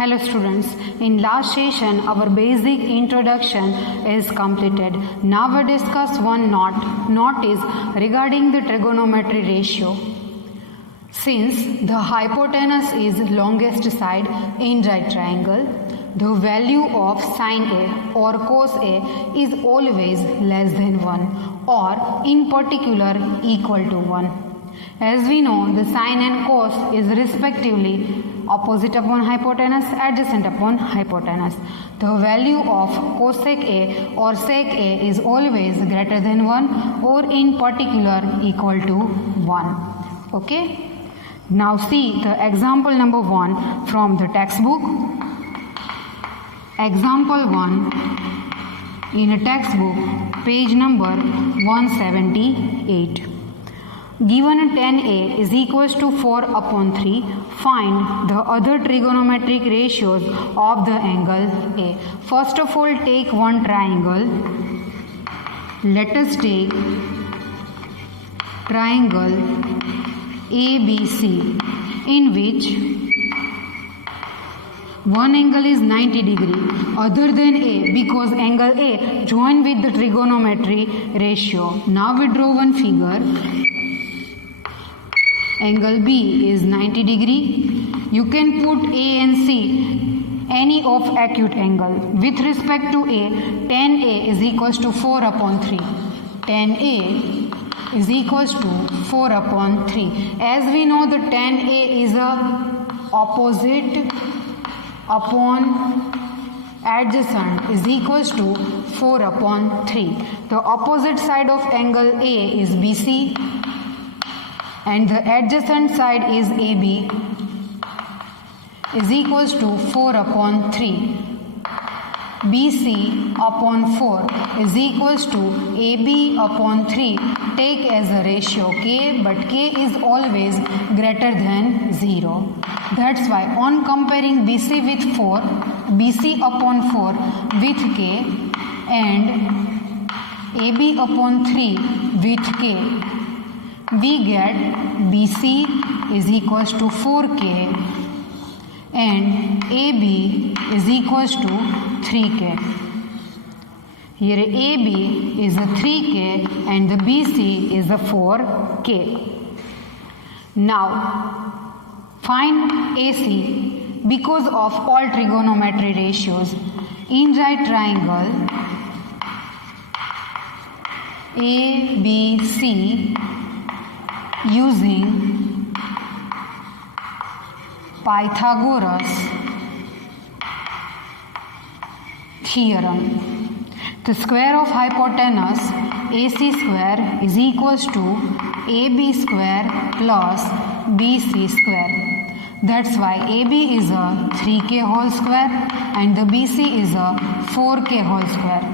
Hello students, in last session our basic introduction is completed. Now we discuss one note is regarding the trigonometry ratio. Since the hypotenuse is longest side in right triangle, the value of sin A or cos A is always less than 1 or in particular equal to 1. As we know, the sin and cos is respectively opposite upon hypotenuse, adjacent upon hypotenuse. The value of cosec A or sec A is always greater than 1 or in particular equal to 1. Okay? Now see the example number 1 from the textbook. Example 1 in a textbook, page number 178. Given tan A is equals to 4 upon 3, find the other trigonometric ratios of the angle A. First of all, take one triangle. Let us take triangle ABC, in which one angle is 90 degree other than A, because angle A join with the trigonometry ratio. Now we draw one figure. Angle B is 90 degree. You can put A and C any of acute angle. With respect to A, tan A is equals to 4 upon 3. Tan A is equals to 4 upon 3. As we know, the tan A is a opposite upon adjacent is equals to 4 upon 3. The opposite side of angle A is BC and the adjacent side is AB is equals to 4 upon 3. BC upon 4 is equals to AB upon 3. Take as a ratio K, but K is always greater than 0. That's why on comparing BC with 4, BC upon 4 with K and AB upon 3 with K, we get BC is equals to 4K and AB is equals to 3K. Here AB is a 3K and the BC is a 4K. Now find AC because of all trigonometry ratios. In right triangle ABC using Pythagoras theorem, the square of hypotenuse AC square is equals to AB square plus BC square. That's why AB is a 3K whole square and the BC is a 4K whole square.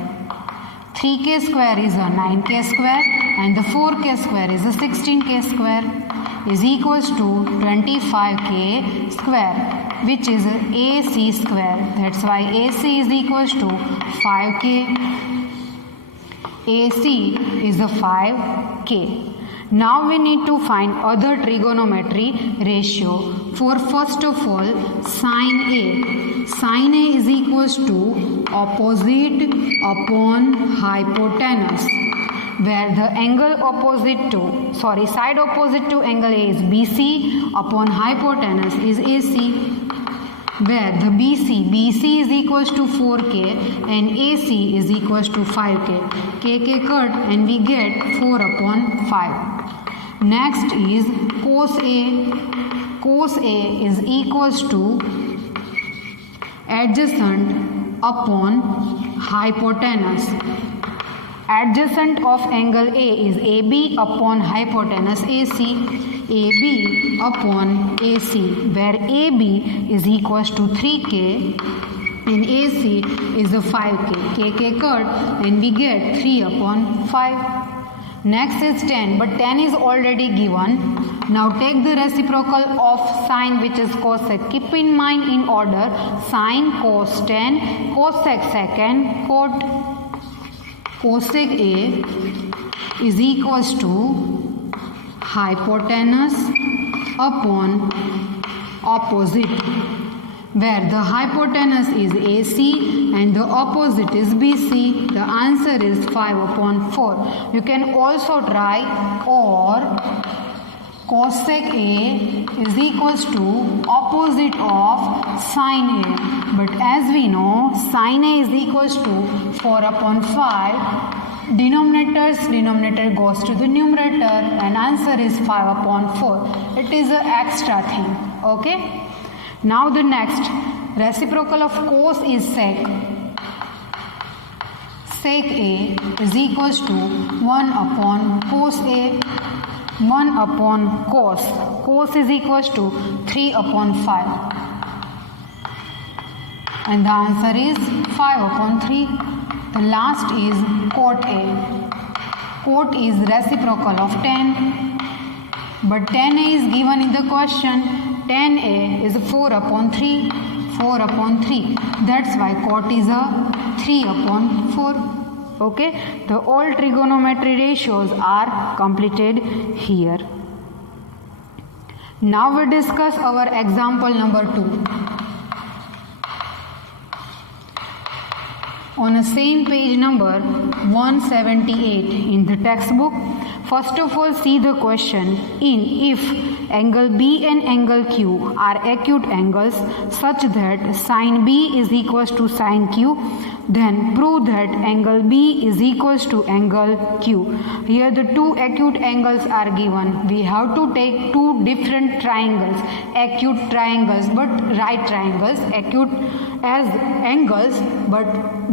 3K square is a 9K square and the 4K square is a 16K square is equals to 25K square, which is AC square. That's why AC is equals to 5K. AC is a 5K. Now we need to find other trigonometry ratio. For first of all, sin A. Sin A is equals to opposite upon hypotenuse, where the side opposite to angle A is BC upon hypotenuse is AC, where the BC is equals to 4K and AC is equals to 5K. KK cut and we get 4 upon 5. Next is cos A. Cos A is equals to adjacent upon hypotenuse. Adjacent of angle A is AB upon hypotenuse AC. AB upon AC, where AB is equals to 3K and AC is a 5K. KK cut and we get 3 upon 5. Next is tan, but tan is already given. Now take the reciprocal of sine, which is cosec. Keep in mind in order sine, cos, tan, cosec second, cot. Cosec A is equals to hypotenuse upon opposite, where the hypotenuse is AC and the opposite is BC. The answer is 5/4. You can also try or cosec A is equals to opposite of sine A. But as we know, sine A is equals to 4/5. Denominator goes to the numerator and answer is 5/4. It is an extra thing. Okay. Now the next reciprocal of cos is sec. Sec A is equals to 1/cos A. 1/cos. Cos is equals to 3/5. And the answer is 5/3. The last is cot A. Cot is reciprocal of tan. But tan A is given in the question. Tan A is 4/3. 4/3. That's why cot is a 3/4. Okay. The all trigonometry ratios are completed here. Now we discuss our example number 2. On the same page number 178 in the textbook, first of all see the question. If angle B and angle Q are acute angles such that sine B is equals to sine Q, then prove that angle B is equals to angle Q. Here the two acute angles are given. We have to take two different triangles, acute triangles but right triangles, acute as angles but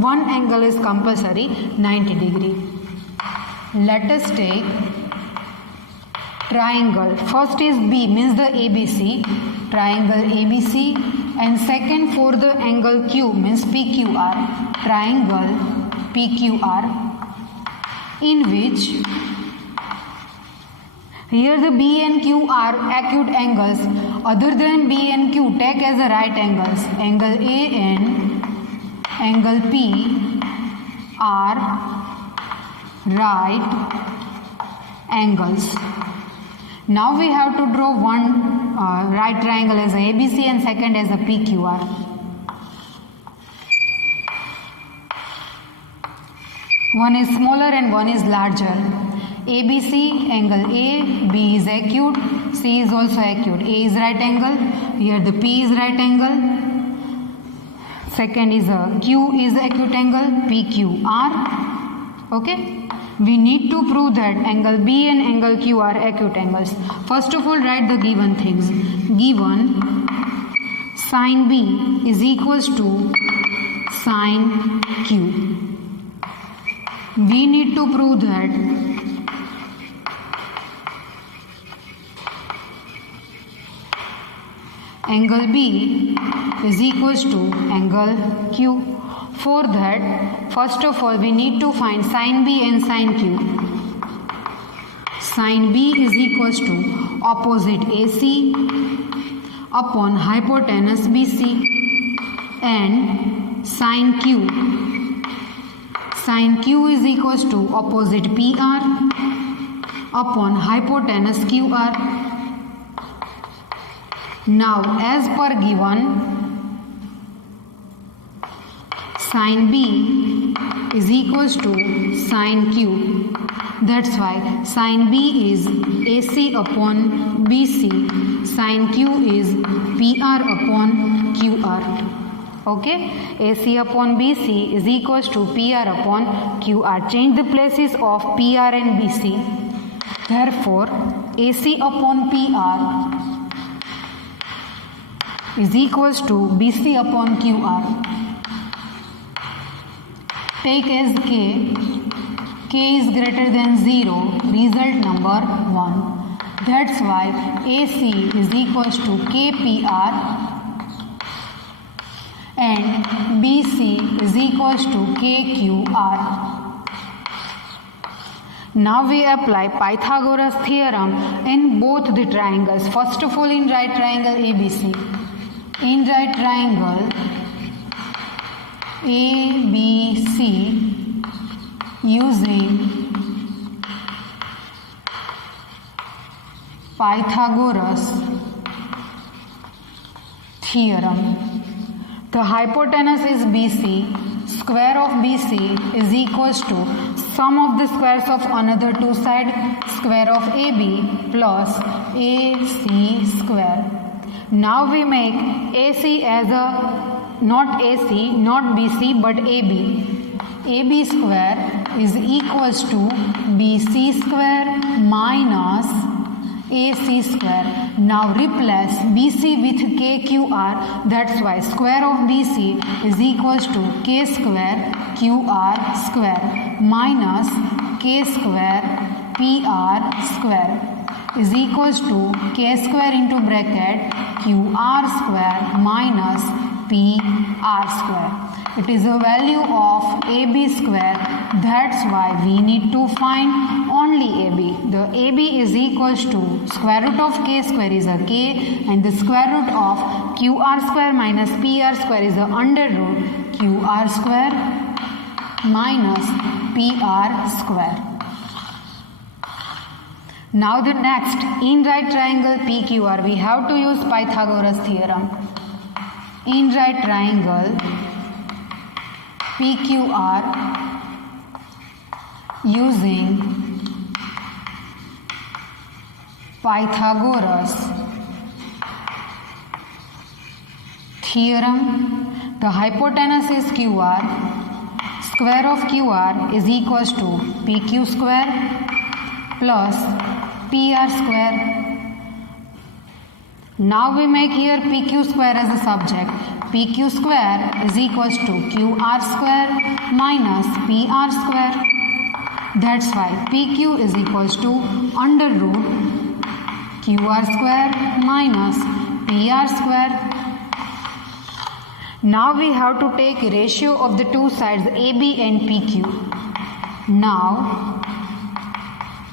one angle is compulsory 90 degree. Let us take triangle. First is B, means the ABC, triangle ABC, and second for the angle Q, means PQR, triangle PQR, in which here the B and Q are acute angles. Other than B and Q, take as a right angles. Angle A and angle P are right angles. Now we have to draw one right triangle as a ABC and second as a PQR. One is smaller and one is larger. ABC, angle A, B is acute, C is also acute. A is right angle, here the P is right angle. Second is a Q is acute angle, PQR. Okay. We need to prove that angle B and angle Q are acute angles. First of all, write the given things. Given sine B is equals to sine Q. We need to prove that angle B is equals to angle Q. For that, first of all, we need to find sine B and sine Q. Sine B is equals to opposite AC upon hypotenuse BC, and sine Q. Sine Q is equals to opposite PR upon hypotenuse QR. Now, as per given, sine B is equals to sine Q. That's why sine B is AC upon BC, sine Q is PR upon QR. Okay, AC upon BC is equals to PR upon QR. Change the places of PR and BC. Therefore, AC upon PR is equals to BC upon QR. Take as K is greater than 0, result number 1. That's why AC is equals to KPR and BC is equals to KQR. Now we apply Pythagoras theorem in both the triangles. First of all, in right triangle ABC. In right triangle ABC, using Pythagoras theorem. The hypotenuse is BC. Square of BC is equals to sum of the squares of another two sides, square of AB plus AC square. Now we make AC as a not AC, not BC but AB. AB square is equals to BC square minus AC square. Now replace BC with KQR. That's why square of BC is equals to K square QR square minus K square PR square is equals to K square into bracket QR square minus PR square. It is a value of AB square. That's why we need to find only AB. The AB is equals to square root of K square is a K, and the square root of QR square minus PR square is a under root QR square minus PR square. Now the next, in right triangle PQR, we have to use Pythagoras theorem. In right triangle PQR, using Pythagoras theorem, the hypotenuse is QR. Square of QR is equals to PQ square plus PR square. Now we make here PQ square as a subject. PQ square is equals to QR square minus PR square. That's why PQ is equals to under root QR square minus PR square. Now we have to take ratio of the two sides AB and PQ. Now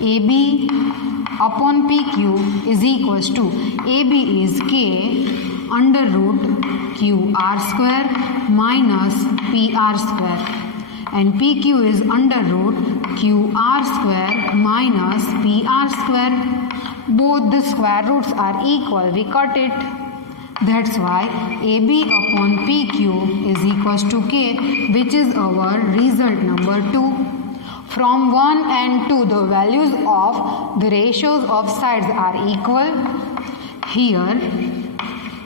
AB upon PQ is equals to AB is K under root QR square minus PR square, and PQ is under root QR square minus PR square. Both the square roots are equal, we cut it. That's why AB upon PQ is equals to K, which is our result number 2. From 1 and 2, the values of the ratios of sides are equal. Here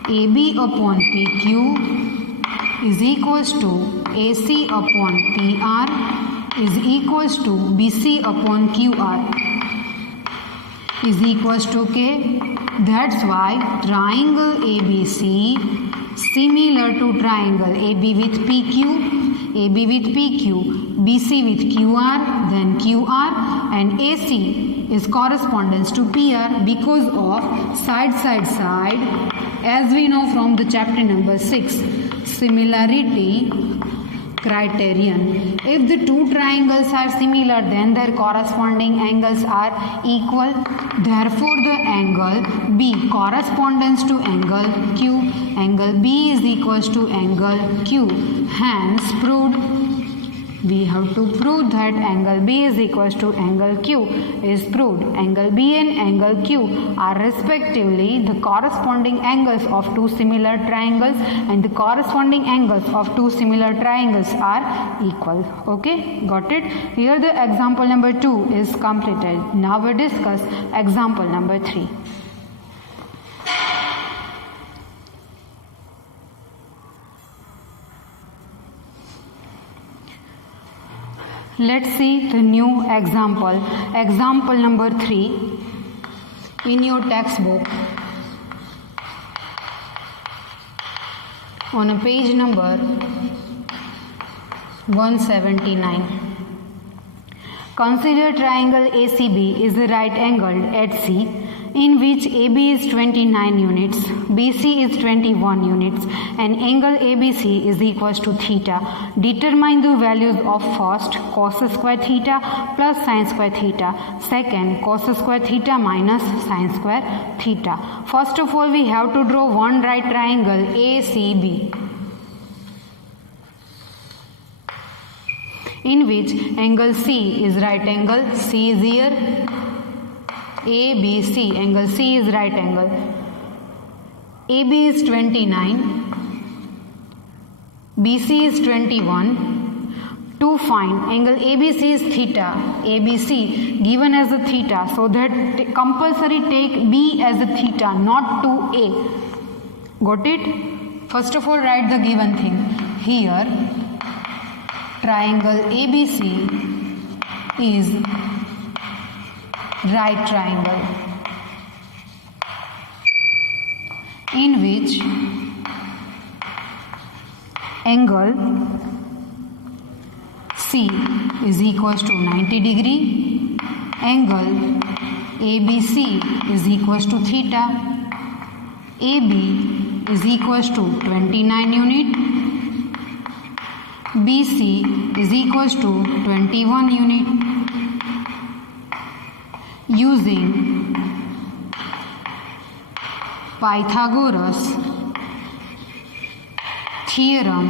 AB upon PQ is equals to AC upon PR is equals to BC upon QR is equals to K. That's why triangle ABC similar to triangle AB with PQ, AB with PQ, BC with QR, then QR, and AC is correspondence to PR because of side. As we know from the chapter number 6, similarity criterion. If the two triangles are similar, then their corresponding angles are equal. Therefore, the angle B corresponds to angle Q. Angle B is equals to angle Q. Hence, proved. We have to prove that angle B is equals to angle Q is proved. Angle B and angle Q are respectively the corresponding angles of two similar triangles, and the corresponding angles of two similar triangles are equal. Okay, got it? Here the example number 2 is completed. Now we discuss example number 3. Let's see the new example. Example number 3 in your textbook on page number 179. Consider triangle ACB is right angled at C, in which AB is 29 units, BC is 21 units, and angle ABC is equals to theta. Determine the values of first cos square theta plus sin square theta, second cos square theta minus sin square theta. First of all, we have to draw one right triangle ACB, in which angle C is right angle. C is here. ABC, angle C is right angle. AB is 29, BC is 21. To find angle ABC is theta. ABC given as a theta, so that compulsory take B as a theta, not to A. Got it? First of all, write the given thing. Here, triangle ABC is right triangle in which angle C is equals to 90 degree, angle ABC is equals to theta, AB is equals to 29 unit, BC is equals to 21 unit. Using Pythagoras theorem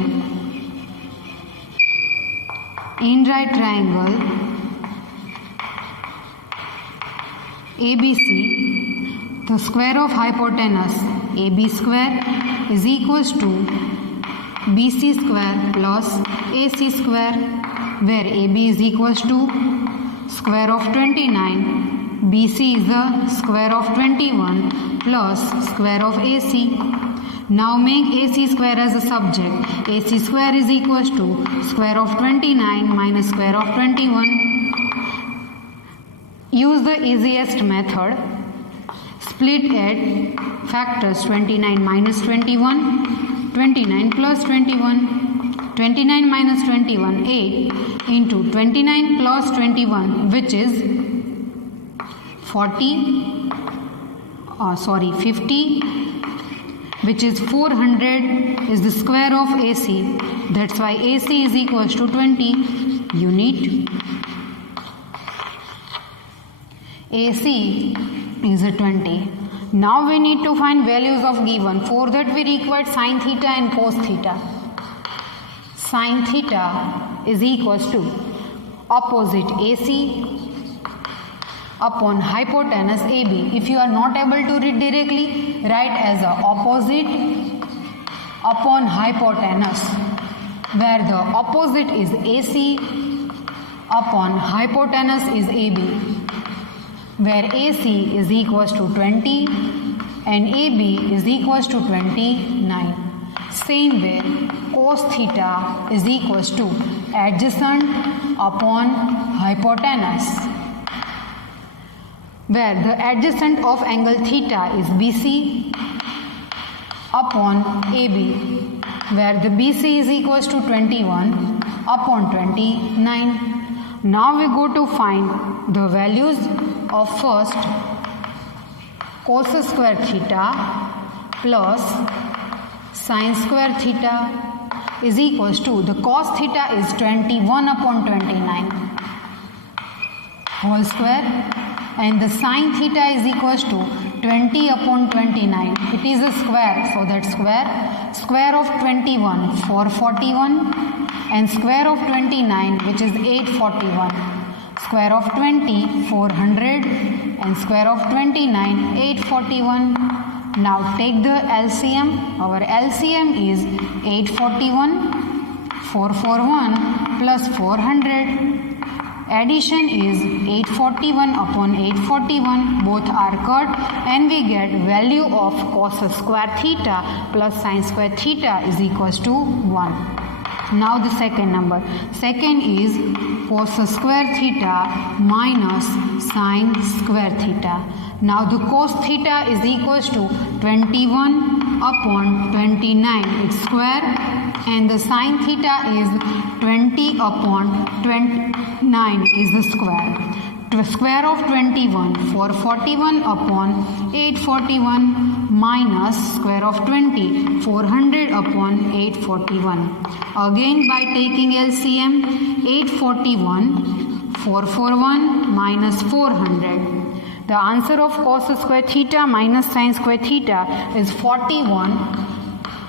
in right triangle ABC, the square of hypotenuse AB square is equals to BC square plus AC square, where AB is equals to square of 29, BC is the square of 21 plus square of AC. Now make AC square as a subject. AC square is equals to square of 29 minus square of 21. Use the easiest method. Split at factors 29 minus 21, 29 plus 21. 29 minus 21, 8 into 29 plus 21, which is 50, which is 400 is the square of AC. That's why AC is equals to 20 unit. AC is a 20. Now we need to find values of given. For that we require sin theta and cos theta. Sin theta is equals to opposite AC upon hypotenuse AB. If you are not able to read directly, write as a opposite upon hypotenuse, where the opposite is AC upon hypotenuse is AB, where AC is equals to 20 and AB is equals to 29. Same way, cos theta is equals to adjacent upon hypotenuse, where the adjacent of angle theta is BC upon AB, where the BC is equals to 21 upon 29. Now we go to find the values of first cos square theta plus sin square theta is equals to, the cos theta is 21 upon 29 whole square, and the sin theta is equals to 20 upon 29. It is a square, so that square of 21 441 and square of 29, which is 841. Square of 20 400 and square of 29 841. Now take the LCM. Our LCM is 841 441 plus 400. Addition is 841 upon 841. Both are cut and we get value of cos square theta plus sin square theta is equals to 1. Now the second number. Second is cos square theta minus sin square theta. Now the cos theta is equals to 21 upon 29, its square, and the sin theta is 20 upon 29 is the square. The square of 21 441 upon 841 minus square of 20 400 upon 841. Again by taking LCM, 841 441 minus 400. The answer of cos square theta minus sin square theta is 41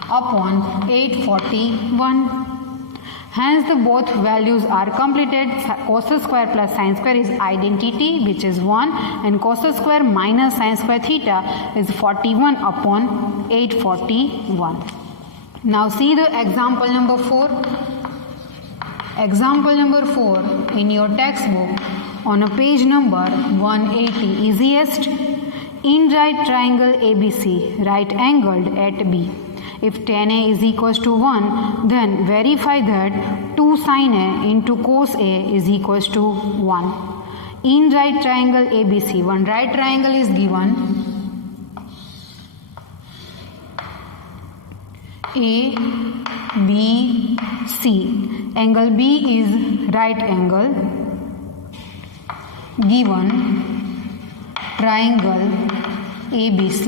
upon 841. Hence the both values are completed. Cos square plus sin square is identity, which is 1, and cos square minus sin square theta is 41 upon 841. Now see the example number 4. Example number 4 in your textbook on a page number 180. Easiest. In right triangle ABC, right angled at B. If tan A is equals to 1, then verify that 2 sin A into cos A is equals to 1. In right triangle ABC, one right triangle is given. A, B, C. Angle B is right angle given triangle ABC,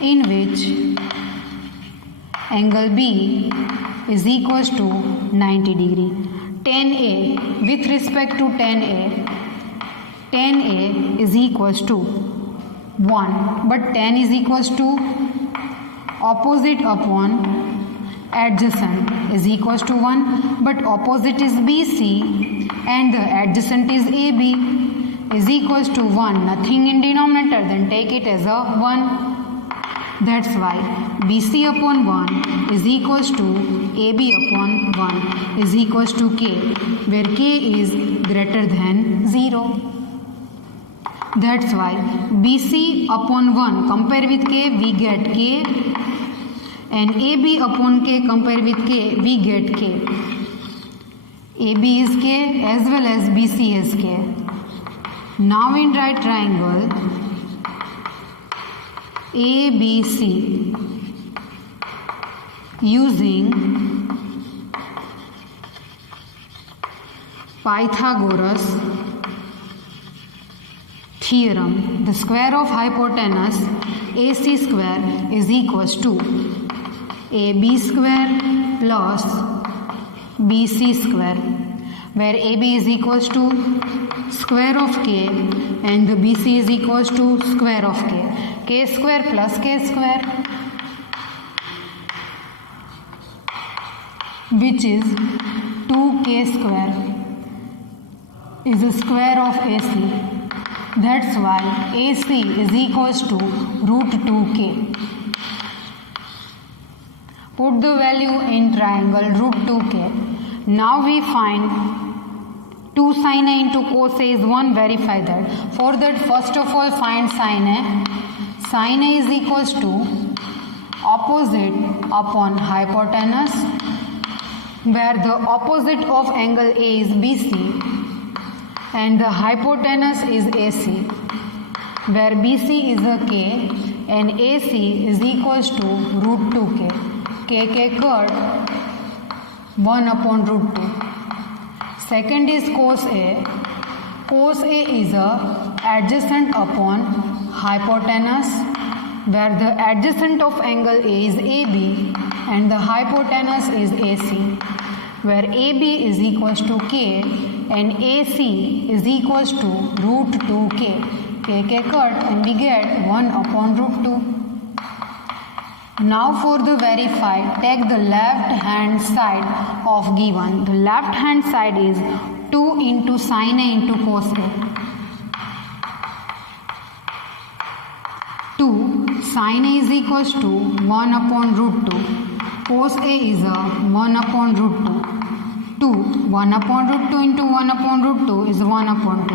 in which angle B is equals to 90 degree. Tan A, with respect to tan A is equals to 1, but tan is equals to opposite upon adjacent is equals to 1, but opposite is BC and the adjacent is AB is equals to 1. Nothing in denominator, then take it as a 1. That's why BC upon 1 is equals to AB upon 1 is equals to K, where K is greater than 0. That's why BC upon 1 compare with K, we get K, and AB upon K compare with K, we get K. AB is K as well as BC is K. Now in right triangle ABC, using Pythagoras theorem, the square of hypotenuse AC square is equals to AB square plus BC square, where AB is equals to square of K and the BC is equals to square of K square plus K square, which is 2K square is the square of AC. That's why AC is equals to root 2K. Put the value in triangle root 2K. Now we find 2 sin A into cos A is 1. Verify that. For that, first of all find sin A. Sin A is equals to opposite upon hypotenuse, where the opposite of angle A is BC and the hypotenuse is AC, where BC is a K and AC is equals to root 2K. K cut 1 upon root 2. Second is cos A. Cos A is a adjacent upon hypotenuse, where the adjacent of angle A is AB and the hypotenuse is AC, where AB is equals to K and AC is equals to root 2K. K cut and we get 1 upon root 2. Now for the verify, take the left hand side of given. The left hand side is 2 into sin A into cos A. 2 sin A is equals to 1 upon root 2. Cos A is a 1 upon root 2. 1 upon root 2 into 1 upon root 2 is 1 upon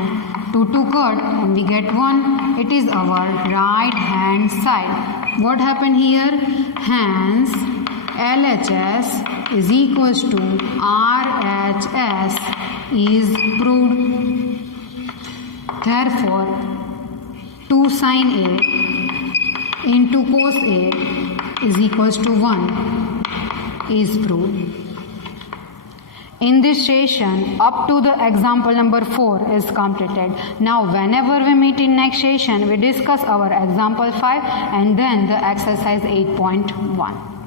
2. 2 cut and we get 1. It is our right hand side. What happened here? Hence LHS is equals to RHS is proved. Therefore 2 sin A into cos A is equals to 1 is proved. In this session, up to the example number 4 is completed. Now, whenever we meet in next session, we discuss our example 5 and then the exercise 8.1.